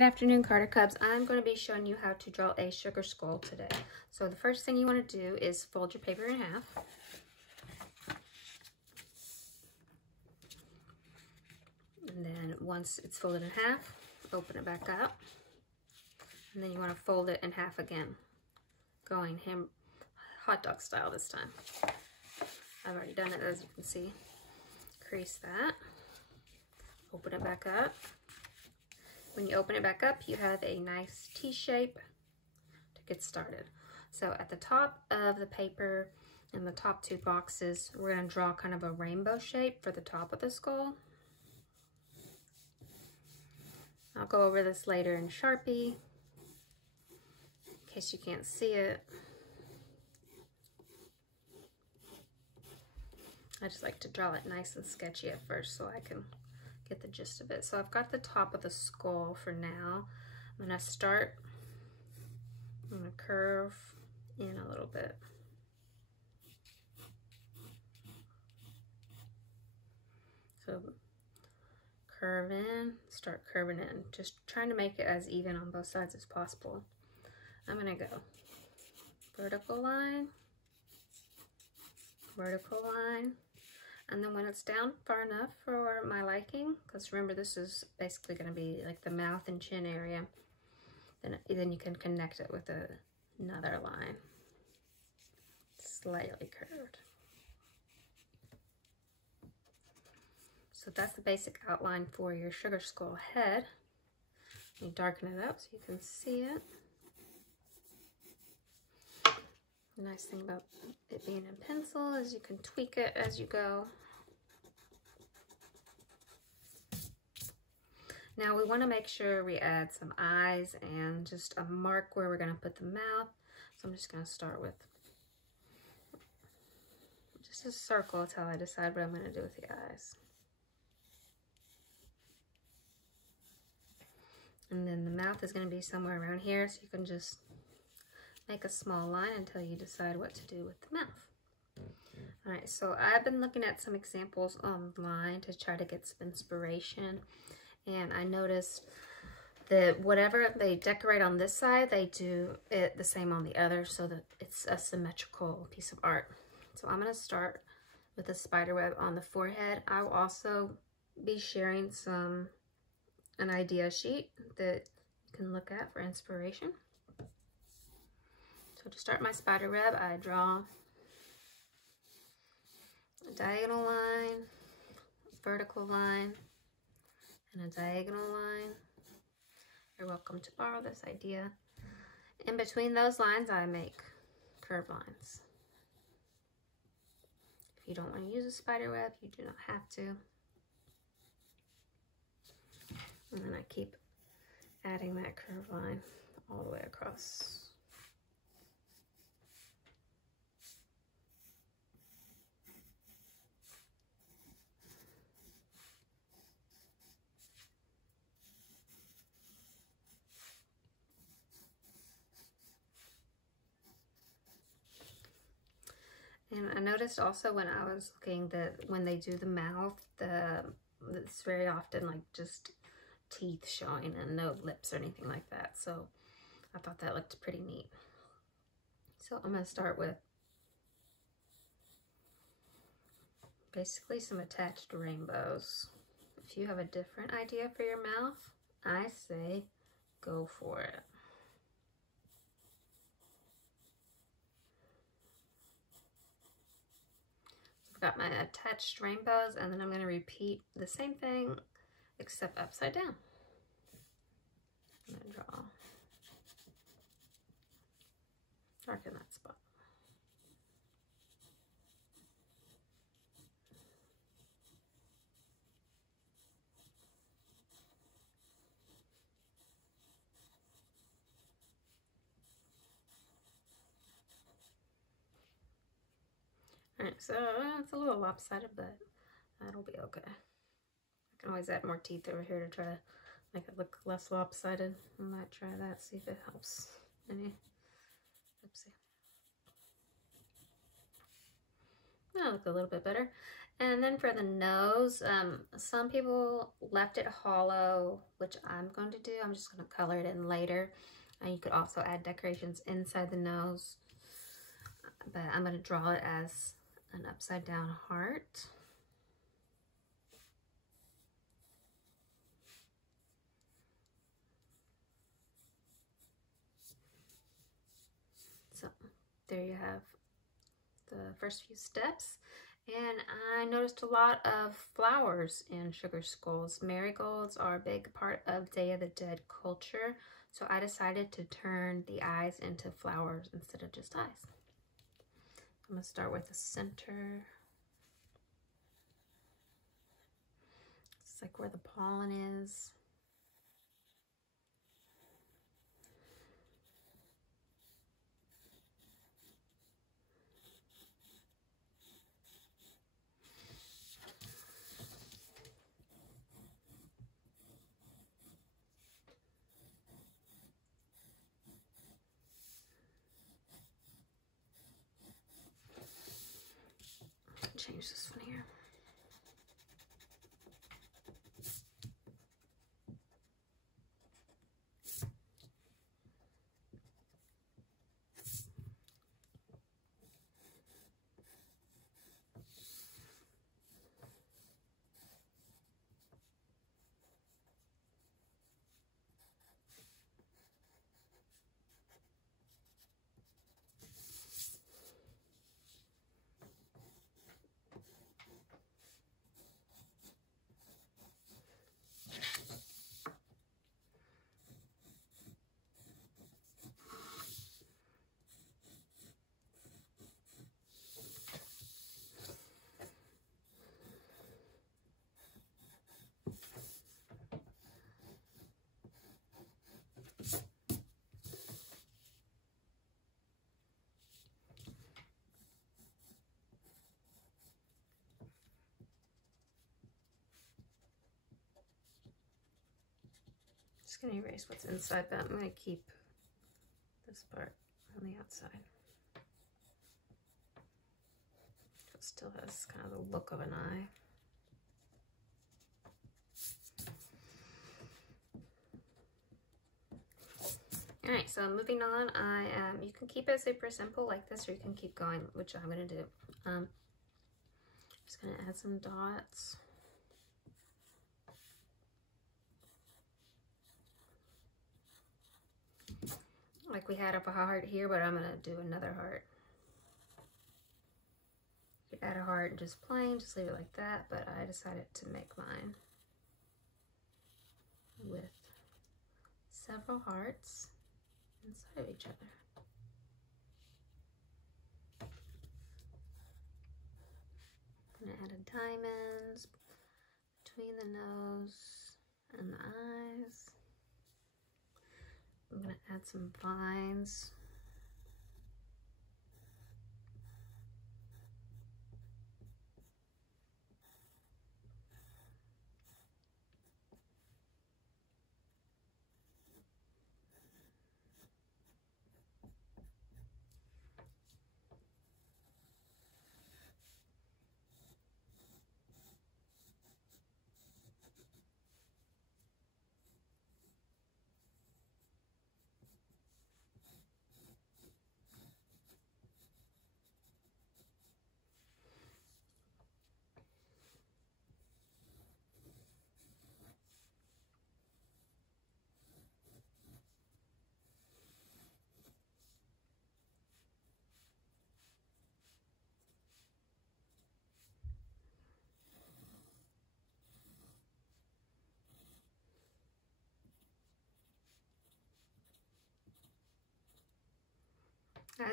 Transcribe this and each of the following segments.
Good afternoon, Carter Cubs. I'm going to be showing you how to draw a sugar skull today. So the first thing you want to do is fold your paper in half. And then once it's folded in half, open it back up. And then you want to fold it in half again, going hot dog style this time. I've already done it, as you can see. Crease that. Open it back up. When you open it back up, you have a nice T shape to get started. So at the top of the paper, in the top two boxes, we're going to draw kind of a rainbow shape for the top of the skull. I'll go over this later in Sharpie, in case you can't see it. I just like to draw it nice and sketchy at first so I can get the gist of it. So I've got the top of the skull for now. I'm going to start, I'm going to curve in a little bit. So curve in, start curving in, just trying to make it as even on both sides as possible. I'm going to go vertical line, and then when it's down far enough for my liking, because remember this is basically going to be like the mouth and chin area, then you can connect it with another line, slightly curved. So that's the basic outline for your sugar skull head. You darken it up so you can see it. The nice thing about it being in pencil is you can tweak it as you go. Now we want to make sure we add some eyes and just a mark where we're going to put the mouth. So I'm just going to start with just a circle until I decide what I'm going to do with the eyes. And then the mouth is going to be somewhere around here, so you can just make a small line until you decide what to do with the mouth. All right, so I've been looking at some examples online to try to get some inspiration. And I noticed that whatever they decorate on this side, they do it the same on the other so that it's a symmetrical piece of art. So I'm going to start with a spider web on the forehead. I will also be sharing an idea sheet that you can look at for inspiration. So to start my spider web, I draw a diagonal line, a vertical line, and a diagonal line. You're welcome to borrow this idea. In between those lines, I make curved lines. If you don't want to use a spider web, you do not have to. And then I keep adding that curved line all the way across. And I noticed also when I was looking that when they do the mouth, it's very often like just teeth showing and no lips or anything like that. So I thought that looked pretty neat. So I'm going to start with basically some attached rainbows. If you have a different idea for your mouth, I say go for it. Got my attached rainbows, and then I'm going to repeat the same thing except upside down. I'm going to draw, darken that spot. Alright, so it's a little lopsided, but that'll be okay. I can always add more teeth over here to try to make it look less lopsided. I might try that, see if it helps any. Oopsie. That'll look a little bit better. And then for the nose, some people left it hollow, which I'm going to do. I'm just going to color it in later. And you could also add decorations inside the nose. But I'm going to draw it as an upside down heart. So there you have the first few steps. And I noticed a lot of flowers in sugar skulls. Marigolds are a big part of Day of the Dead culture, so I decided to turn the eyes into flowers instead of just eyes. I'm going to start with the center. It's like where the pollen is. Change this one here. Just going to erase what's inside, but I'm going to keep this part on the outside. It still has kind of the look of an eye. Alright, so moving on, you can keep it super simple like this, or you can keep going, which I'm going to do. Just going to add some dots. Like we had up a heart here, but I'm going to do another heart. You could add a heart and just plain, just leave it like that, but I decided to make mine with several hearts inside of each other. I'm going to add a diamond between the nose and the eyes. I'm going to add some vines.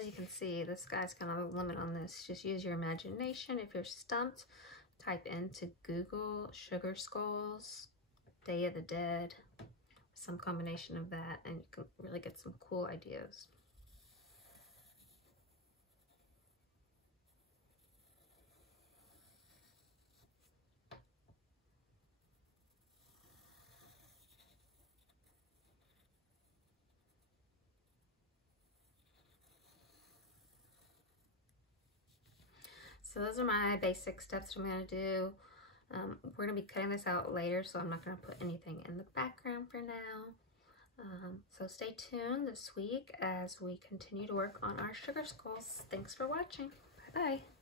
As you can see, this guy's kind of a limit on this. Just use your imagination. If you're stumped, type into Google sugar skulls, Day of the Dead, some combination of that, and you can really get some cool ideas. So those are my basic steps I'm going to do. We're going to be cutting this out later, so I'm not going to put anything in the background for now. So stay tuned this week as we continue to work on our sugar skulls. Thanks for watching. Bye-bye.